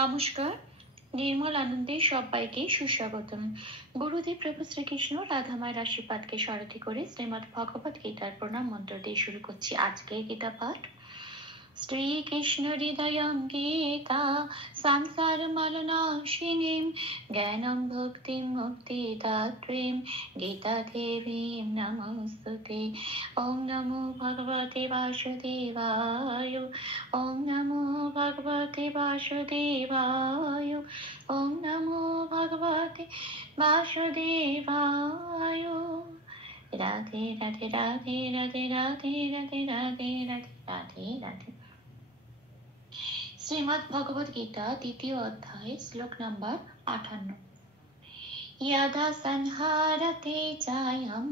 নমস্কার, নির্মল আনন্দে সবাইকে সুস্বাগতম। গুরুদেব প্রভু শ্রীকৃষ্ণ রাধামায়ের আশীর্বাদকে সারথি করে শ্রীমদ্ ভগবত গীতার প্রণাম মন্ত্র দিয়ে শুরু করছি আজকের গীতা পাঠ। শ্রীকৃষ্ণ হৃদয়ং গীতা সংসার মলনাশিনীম জ্ঞানম ভক্তিম মুক্তিদাত্রীম গীতা দেবীম নমস্তুতে। ওম নমো ভগবতে বাসুদেবায়, ওম নমো ভগবতে বাসুদেবায়, ওম নমো ভগবতে বাসুদেবায়। রাধে রাধে রাধে রাধে রাধে রাধে রাধে রাধে রাধে রাধে। শ্রীমদ্ ভগবত গীতা দ্বিতীয় অধ্যায় শ্লোক নম্বর 58। यदा संहारते चायं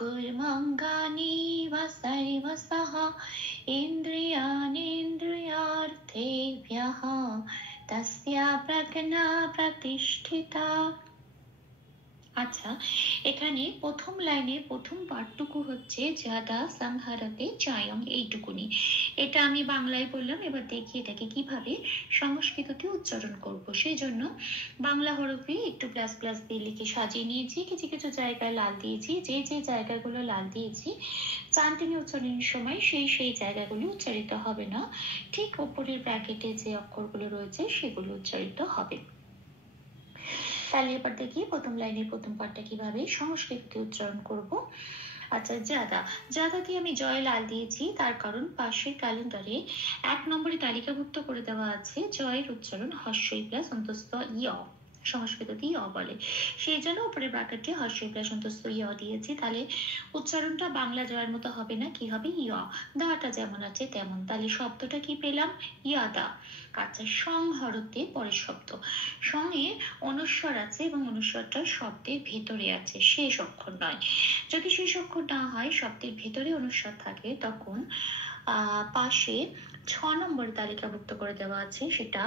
कुर्मङ्गानीव सर्वशः इन्द्रियाणीन्द्रियार्थेभ्यः तस्या प्रज्ञा प्रतिष्ठिता। আচ্ছা, এখানে প্রথম লাইনে প্রথম পাঠটুকু হচ্ছে যাদা সংহারাতে চায়ং, এইটুকুনি। এটা আমি বাংলায় বললাম, এবার দেখি এটাকে কিভাবে সংস্কৃততে উচ্চারণ করব। সেই জন্য বাংলা হরফে একটু প্লাস প্লাস দিয়ে লিখে সাজিয়ে নিয়েছি, কিছু কিছু জায়গায় লাল দিয়েছি। যে যে জায়গাগুলো লাল দিয়েছি চান্টিনী উচ্চারণের সময় সেই জায়গাগুলো উচ্চারিত হবে না, ঠিক ওপরের ব্র্যাকেটে যে অক্ষরগুলো রয়েছে সেগুলো উচ্চারিত হবে। তাহলে এবার দেখি প্রথম লাইনের প্রথম পাঠটা কিভাবে সংস্কৃততে উচ্চারণ করব। আচ্ছা, জাদাতে আমি জয় লাল দিয়েছি, তার কারণ পাশের ক্যালেন্ডারে 1 নম্বরে তালিকাভুক্ত করে দেওয়া আছে জয়ের উচ্চারণ হস্যই প্লাস অন্তস্থ ইয়, সংস্কৃততে ইয় বলে। সেই জন্য উপরে ব্র্যাকেটে হস্যই প্লাস অন্তস্থ ইয় দিয়েছি। তাহলে উচ্চারণটা বাংলা জয়ের মতো হবে না, কি হবে? ইয়। দাটা যেমন আছে তেমন। তাহলে শব্দটা কি পেলাম? ইয়াদা। আচ্ছা, সংহরতে পরের শব্দ। সঙ্গে অনুস্বর আছে এবং অনুস্বরটা শব্দের ভেতরে আছে, শেষ অক্ষর নয়। যদি শেষ অক্ষর না হয়, শব্দের ভেতরে অনুস্বর থাকে, তখন পাশে 6 নম্বর তালিকাভুক্ত করে দেওয়া আছে, সেটা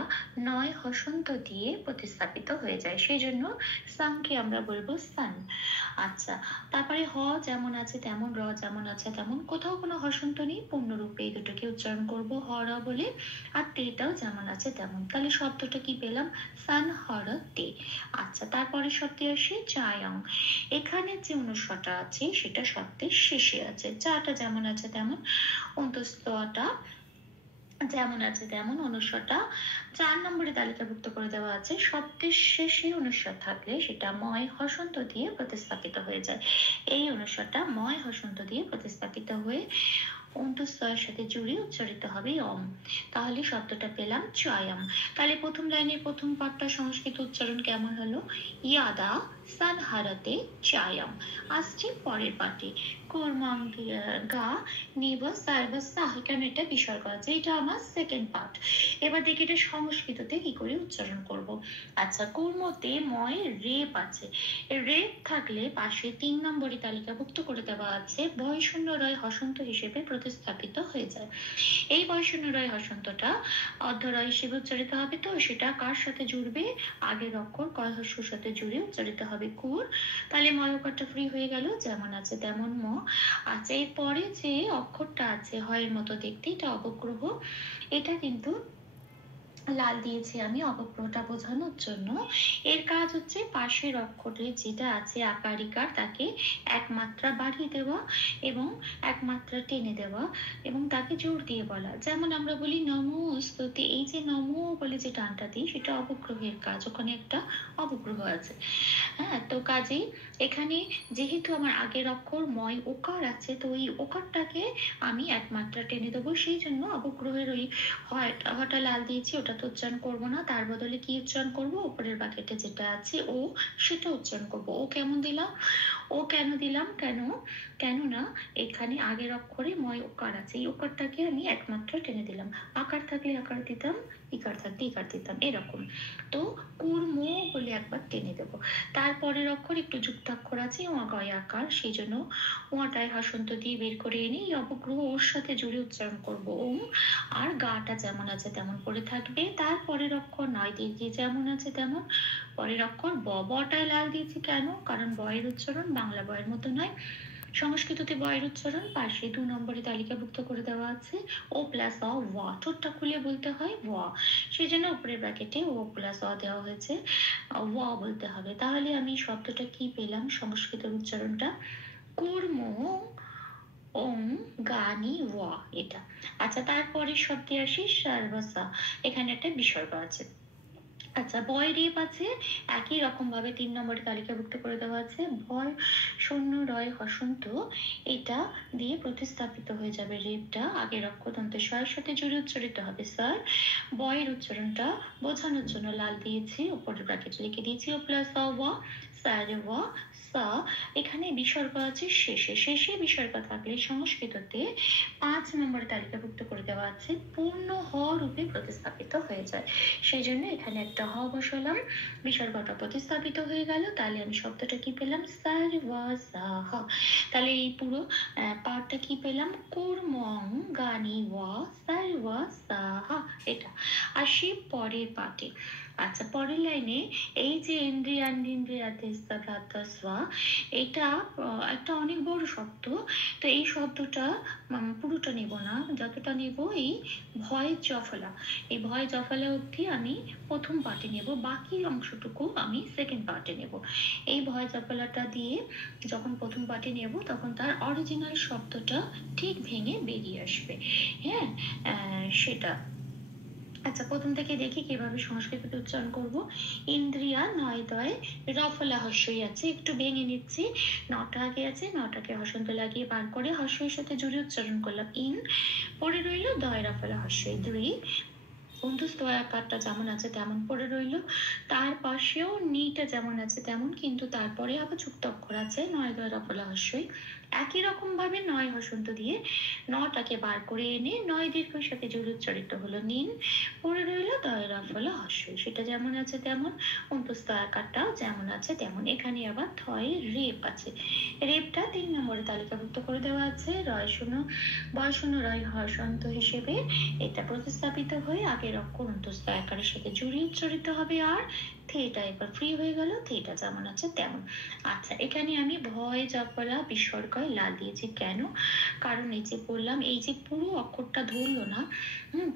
9 হসন্ত দিয়ে প্রতিস্থাপিত হয়ে যায়। সেই জন্য সানকে আমরা বলবো সান। আচ্ছা, তারপরে হ যেমন আছে তেমন, র যেমন আছে তেমন, কোথাও কোনো হসন্ত নেই, পূর্ণরূপে এই দুটোকে উচ্চারণ করব হ র বলে। আর তেটাও যেমন আছে তেমন। তাহলে শব্দটা কি পেলাম? সান হর তে। আচ্ছা, তারপরে শব্দে আসে চায়ং। এখানে যে অনুস্বরটা আছে সেটা শব্দের শেষে আছে। চাটা যেমন আছে তেমন, অন্তস্থটা যেমন আছে তেমন, অনুস্বরটা 4 নম্বরে তালিকাভুক্ত করে দেওয়া আছে। শব্দের শেষে অনুস্বর থাকলে সেটা ময় হসন্ত দিয়ে প্রতিস্থাপিত হয়ে যায়। এই অনুস্বরটা ময় হসন্ত দিয়ে প্রতিস্থাপিত হয়ে অন্তঃস্থয়ের সাথে জুড়ে উচ্চারিত হবে অম। তাহলে শব্দটা পেলাম চয়ম। তাহলে প্রথম লাইনের প্রথম পাঠটা সংস্কৃত উচ্চারণ কেমন হলো? ইয়াদা সংহারতে চায়ম। আসছে পরের পাঠে কুর্মঙ্গা নিব সার্বসাহ। কেন এটা বিসর্গ আছে, এটা আমার সেকেন্ড পার্ট। এবার দেখি এটা সংস্কৃততে কি করে উচ্চারণ করব। আচ্ছা, কুর্মতে ময় রেপ আছে। রেপ থাকলে পাশে 3 নম্বরে তালিকাভুক্ত করে দেওয়া আছে বয়শূন্য রয় হসন্ত হিসেবে প্রতিস্থাপিত হয়ে যায়। এই বয়শূন্য রয় হসন্তটা অর্ধরয় হিসেবে উচ্চারিত হবে। তো সেটা কার সাথে জুড়বে? আগের অক্ষর কয় হস্যর সাথে জুড়ে উচ্চারিত হবে কুর। তাহলে ময়কারটা ফ্রি হয়ে গেল, যেমন আছে তেমন ম। আচ্ছা, এরপরে যে অক্ষরটা আছে হয়ের মতো দেখতে, এটা অবগ্রহ। এটা কিন্তু লাল দিয়েছি আমি অবগ্রহটা বোঝানোর জন্য। এর কাজ হচ্ছে পাশের অক্ষরে যেটা আছে আকারিকার, তাকে এক মাত্রা বাড়িয়ে দেওয়া এবং এক মাত্রা টেনে দেওয়া এবং তাকে জোর দিয়ে বলা। যেমন আমরা বলি নমস্তুতে, এই যে নম বলে যে টানটা দিই সেটা অবগ্রহের কাজ, ওখানে একটা অবগ্রহ আছে। হ্যাঁ, তো কাজেই এখানে যেহেতু আমার আগের অক্ষর ময় ওকার আছে, তো ওই ওকারটাকে আমি এক মাত্রা টেনে দেবো। সেই জন্য অবগ্রহের ওই হটা লাল দিয়েছি, ওটা তো উচ্চারণ করবো না, তার বদলে কি উচ্চারণ করব? উপরের বাক্যে যেটা আছে ও, সেটা উচ্চারণ করব। ও কেমন দিলাম? ও কেন দিলাম? কেননা এখানে আগের অক্ষরে ময় ওকার আছে, এই ওকারটাকে আমি একমাত্র টেনে দিলাম। আকার থাকলে আকার দিতাম, ইকার থাকলে ইকার দিতাম, এরকম। তো কুর্ম বলে একবার টেনে দেব। তারপরের অক্ষর একটু যুক্তাক্ষর আছে, ওয়া গয় আকার, সেই জন্য ওয়াটায় হসন্ত দিয়ে বের করে এনে এই অবগ্রহ ওর সাথে জুড়ে উচ্চারণ করব ওম। আর গাটা যেমন আছে তেমন পড়ে থাকবে। তারপরের অক্ষর নয় দিয়ে যেমন আছে তেমন। পরের অক্ষর ব, বটায় লাল দিয়েছি কেন? কারণ বয়ের উচ্চারণ বাংলা বয়ের মতো নয়। সংস্কৃততে বয়ের উচ্চারণ পাশে 2 নম্বরে তালিকাভুক্ত করে দেওয়া আছে। ও প্লাস অ ওয়া, ঠোঁটটা খুলে বলতে হয় ওয়া, সেই জন্য উপরের ব্র্যাকেটে ও প্লাস অ দেওয়া হয়েছে, ওয়া বলতে হবে। তাহলে আমি শব্দটা কি পেলাম? সংস্কৃতের উচ্চারণটা কর্ম ওং গানি ওয়া, এটা। আচ্ছা, তারপরে শব্দে আসি সর্বসা, এখানে একটা বিসর্গ আছে। আচ্ছা, বয় রেপ আছে, একই রকম ভাবে 3 নম্বরে তালিকাভুক্ত করে দেওয়া আছে। ভয় শূন্য রয় হসন্ত, এটা দিয়ে প্রতিস্থাপিত হয়ে যাবে রেপটা, আগের অক্ষদন্তে স্বয়ের সাথে জুড়ে উচ্চারিত হবে। স্যার, বয়ের উচ্চারণটা বোঝানোর জন্য লাল দিয়েছি, উপরের ব্র্যাকেট লিখে দিয়েছি ও প্লাস অ ওয়া, স্যার ওয়া সা। এখানে বিসর্গ আছে শেষে, শেষে বিসর্গ থাকলে সংস্কৃততে 5 নম্বরে তালিকাভুক্ত করে দেওয়া আছে পূর্ণ হ রূপে প্রতিস্থাপিত হয়ে যায়, সেই জন্য এখানে একটা হ বসালাম, বিসর্গটা প্রতিস্থাপিত হয়ে গেল। তাহলে আমি শব্দটা কি পেলাম? সার্বসাহ। তাহলে এই পুরো পার্টটা কি পেলাম? কর্মং গানি ওয়া সার্বসাহ, এটা। আসি পরের পার্টে। আচ্ছা, পরের লাইনে এই যে ইন্দ্রিয়ান্দিন্দ্রিয়াতেস্তা, এটা একটা অনেক বড় শব্দ। তো এই শব্দটা পুরোটা নেব না, যতটা নেব এই ভয় জফলা, এই ভয় জফলা অবধি আমি প্রথম পার্টে নেব, বাকি অংশটুকু আমি সেকেন্ড পার্টে নেব। এই ভয় জফলাটা দিয়ে যখন প্রথম পার্টে নেব তখন তার অরিজিনাল শব্দটা ঠিক ভেঙে বেরিয়ে আসবে। হ্যাঁ, সেটা। আচ্ছা, প্রথম থেকে দেখি কিভাবে সংস্কৃততে উচ্চারণ করব। ইন্দ্রিয়া নয় দয় রফলা হস্যই আছে, একটু ভেঙে নিচ্ছি। নটা আগে আছে, নটাকে হসন্ত লাগিয়ে বার করে হস্যের সাথে জুড়ে উচ্চারণ করলাম ইন, পরে রইল দয় রফলা হস্যই দুই, অন্তস্তয় আকারটা যেমন আছে তেমন পড়ে রইল, তার পাশেও নিটা যেমন আছে তেমন, কিন্তু তারপরে আবার যুক্ত অক্ষর আছে নয় দয় রফলা হস্যই। একই রকম ভাবে নয় হসন্ত দিয়ে নটাকে বার করে এনে নয় দীর্ঘের সাথে জুড়ে উচ্চারিত হলো নিন, পড়ে রইল দয় রফলা হস্যই, সেটা যেমন আছে তেমন, অন্তস্তয় আকারটাও যেমন আছে তেমন। এখানে আবার থয় রেপ আছে, রেপটা 3 নম্বরে তালিকাভুক্ত করে দেওয়া আছে। রয় শূন্য বয় শূন্য রয় হসন্ত হিসেবে এটা প্রতিস্থাপিত হয়ে আগের অক্ষর অন্তস্তয় আকারের সাথে জুড়ে উচ্চারিত হবে, আর থিয়েটা এবার ফ্রি হয়ে গেল, থিয়েটা যেমন আছে তেমন। আচ্ছা, এখানে আমি ভয় জফলা বিসর্গয় লাল দিয়েছি কেন? কারণ এই যে বললাম, এই যে পুরো অক্ষরটা ধরলো না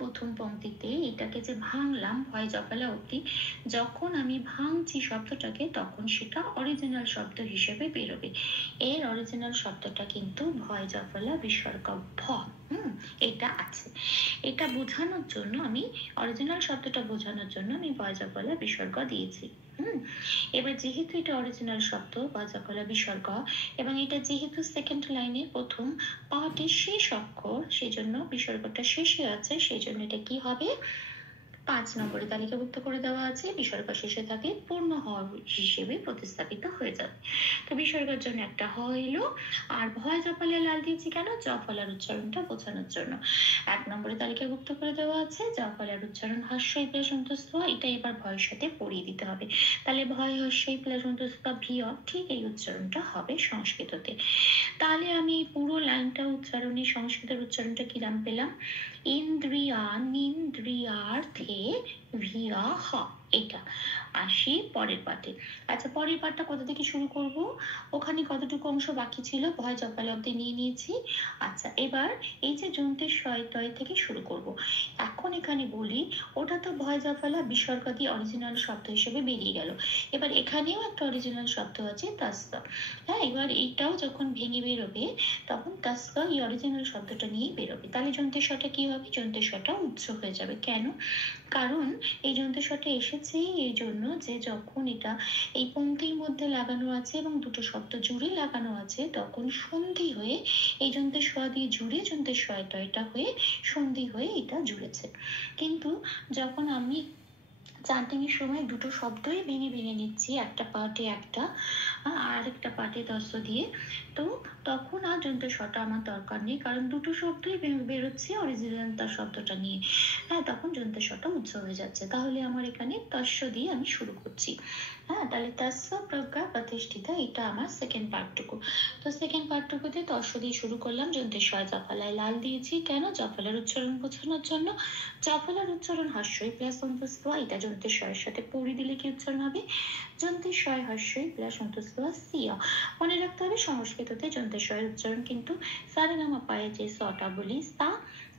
প্রথম পংক্তিতে, এটাকে যে ভাঙলাম ভয় জফলা অবধি, যখন আমি ভাঙছি শব্দটাকে তখন সেটা অরিজিনাল শব্দ হিসেবে বেরোবে। এর অরিজিনাল শব্দটা কিন্তু ভয় জফলা বিসর্গ ভ, এটা আছে। এটা বোঝানোর জন্য আমি, অরিজিনাল শব্দটা বোঝানোর জন্য আমি ভয় জফলা বিসর্গ দিয়েছি। এবার যেহেতু এটা অরিজিনাল শব্দ ভয় জফলা বিসর্গ, এবং এটা যেহেতু সেকেন্ড লাইনের প্রথম পার্টের শেষ অক্ষর, সেই জন্য বিসর্গটা শেষে আছে, সেই জন্য এটা কি হবে? 5 নম্বরে তালিকাভুক্ত করে দেওয়া আছে, বিসর্গ শেষে থাকে পূর্ণ হ হিসেবে প্রতিস্থাপিত হয়ে যাবে। তো বিসর্গের জন্য একটা হ এলো। আর ভয় জফলা লাল দিয়েছি কেন? জফলার উচ্চারণটা বোঝানোর জন্য। 1 নম্বরে তালিকাভুক্ত করে দেওয়া আছে জফলার উচ্চারণ হস্যই প্লাস অন্তস্থ, এটা এবার ভয়ের সাথে পড়িয়ে দিতে হবে। তাহলে ভয় হস্যই প্লাস অন্তস্থ ভিয়, ঠিক এই উচ্চারণটা হবে সংস্কৃততে। তাহলে আমি পুরো লাইনটা উচ্চারণে সংস্কৃতের উচ্চারণটা কিরাম পেলাম? ইন্দ্রিয়া নিন্দ্রিয়ার্থে ভিয়া হ, এটা। আসি পরের পাঠে। আচ্ছা, পরের পাঠটা কোথা থেকে শুরু করব? ওখানে কতটুকু অংশ বাকি ছিল ভয় জফলা অব্দি নিয়ে নিয়েছি। আচ্ছা, এবার এই যে যন্ত্রের শয় তয় থেকে শুরু করব। এখন এখানে বলি, ওটা তো ভয় জফলা বিসর্গ দিয়ে অরিজিনাল শব্দ হিসেবে বেরিয়ে গেল, এবার এখানেও একটা অরিজিনাল শব্দ আছে তাস্তা। হ্যাঁ, এবার এইটাও যখন ভেঙে বেরোবে তখন তাস্তা এই অরিজিনাল শব্দটা নিয়ে বেরোবে। তাহলে যন্ত্রের শটা কি হবে? যন্ত্রের শটা উচ্চ হয়ে যাবে। কেন? কারণ এই যন্ত্রের শটা এসেছে এই জন্য যে যখন এটা এই পংক্তির মধ্যে লাগানো আছে এবং দুটো শব্দ জুড়ে লাগানো আছে, তখন সন্ধি হয়ে এই যন্ত্রের স দিয়ে জুড়ে যন্ত্রের শয় টয়টা হয়ে সন্ধি হয়ে এটা জুড়েছে। কিন্তু যখন আমি চান্টিং এর সময় দুটো শব্দই ভেঙে ভেঙে নিচ্ছি, একটা পার্টে একটা আর একটা পার্টে দস্ত দিয়ে, তো তখন আর যন্ত্রের শটা আমার দরকার নেই, কারণ দুটো শব্দই বেরোচ্ছে অরিজিনাল তার শব্দটা নিয়ে। হ্যাঁ, তখন যন্ত্রের শটা উচ্চ হয়ে যাচ্ছে। তাহলে আমার এখানে তস্য দিয়ে আমি শুরু করছি। হ্যাঁ, তাহলে তস্য প্রজ্ঞা প্রতিষ্ঠিতা, এটা আমার সেকেন্ড পার্টটুকু। তো সেকেন্ড পার্টটুকুতে তস্য দিয়ে শুরু করলাম, যন্ত্রের শয় জফলায় লাল দিয়েছি কেন? জফলার উচ্চারণ বোঝানোর জন্য। জফলার উচ্চারণ হস্যই প্লাস অন্তস্থ, এটা যন্ত্রের শয়ের সাথে পড়ি দিলে কি উচ্চারণ হবে? যন্ত্রের শয় হস্যই প্লাস অন্তস্থ সিয়া। মনে রাখতে হবে সংস্কৃততে যন্ত্রস্বরের উচ্চারণ কিন্তু সারেগামা পায়ে যে সটা বলি সা,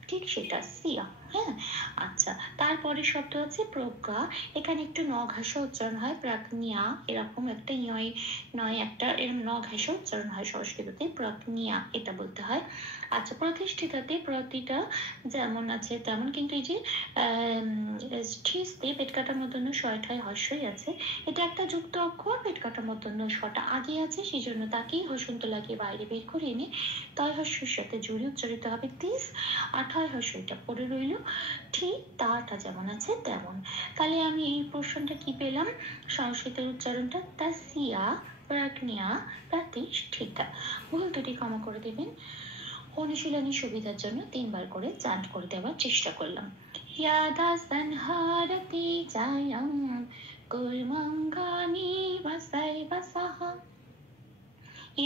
ঠিক সেটা সিয়া। হ্যাঁ, আচ্ছা, তারপরে শব্দ আছে প্রজ্ঞা। এখানে একটু ন ঘাসা উচ্চারণ হয়, প্রাকনিয়া এরকম একটা ইয় নয়, একটা এরকম ন ঘাসা উচ্চারণ হয় সংস্কৃততে, প্রাকনিয়া এটা বলতে হয়। আচ্ছা, প্রতিষ্ঠিতাতে প্রতিটা যেমন আছে তেমন, কিন্তু এই যে স্থিস্তে পেট কাটার মতন শয়ঠায় হর্ষই আছে, এটা একটা যুক্ত অক্ষর, পেট কাটার মতন শটা আগে আছে, সেই জন্য তাকেই হসন্ত লাগিয়ে বাইরে বের করে এনে তয় হস্যের সাথে জুড়ে উচ্চারিত হবে তিস, আর ঠয় হস্যটা পড়ে রইল ঠিক তাটা যেমন আছে তেমন। তাহলে আমি এই প্রশ্নটা কি পেলাম, সংস্কৃতের উচ্চারণটা তাসিয়া প্রাজ্ঞা প্রতিষ্ঠিতা। ভুল দুটি ক্ষমা করে দেবেন। অনুশীলনী সুবিধার জন্য 3 বার করে চান্ট করে দেওয়ার চেষ্টা করলাম। ইয়াদা সংহারতি চায়ং কুর্মঙ্গানি বসর্বসঃ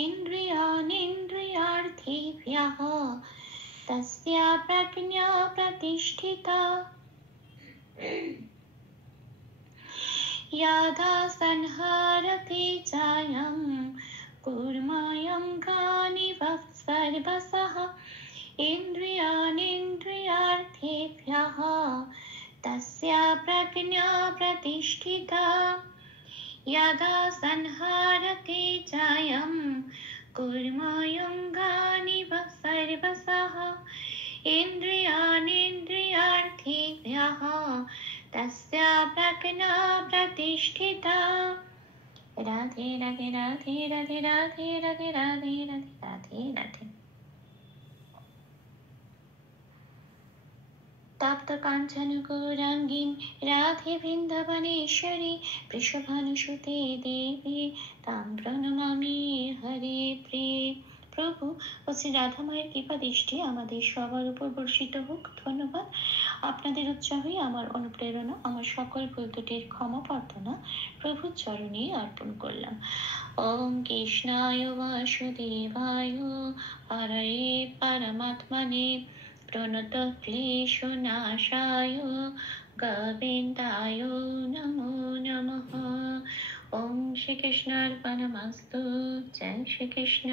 ইন্দ্রিয়াণীন্দ্রিয়ার্থেভ্যঃ তস্যা প্রজ্ঞা প্রতিষ্ঠিতা। यादा संहरति चायं कूर्मायङ्गानि सर्वसः इन्द्रियाणीन्द्रियार्थेभ्यः तस्या प्रज्ञा प्रतिष्ठिता। यदा संहरति चायं कूर्मायङ्गानि सर्वसः इन्द्रियाणीन्द्रियार्थेभ्यः तस्या प्रज्ञा प्रतिष्ठिता। राधे राधे राधे राधे राधे राधे राधे राधे राधे राधे। तप्त काञ्चन गौराङ्गीं राधे वृन्दावनेश्वरी वृषभानुसुते देवी तां प्रणमामि हरे प्रिये। প্রভু ও শ্রী রাধা মায়ের কৃপা দৃষ্টি আমাদের সবার উপর বর্ষিত হোক। ধন্যবাদ। আপনাদের উৎসাহই আমার অনুপ্রেরণা। আমার সকল ভুল ত্রুটির ক্ষমা প্রার্থনা প্রভুর চরণে অর্পণ করলাম। ওম কৃষ্ণায় বাসুদেবায় হরয়ে পরমাত্মনে প্রণত ক্লেশনাশায় গোবিন্দায় নমো নমঃ। ওম শ্রীকৃষ্ণার্পণমস্তু। জয় শ্রীকৃষ্ণ।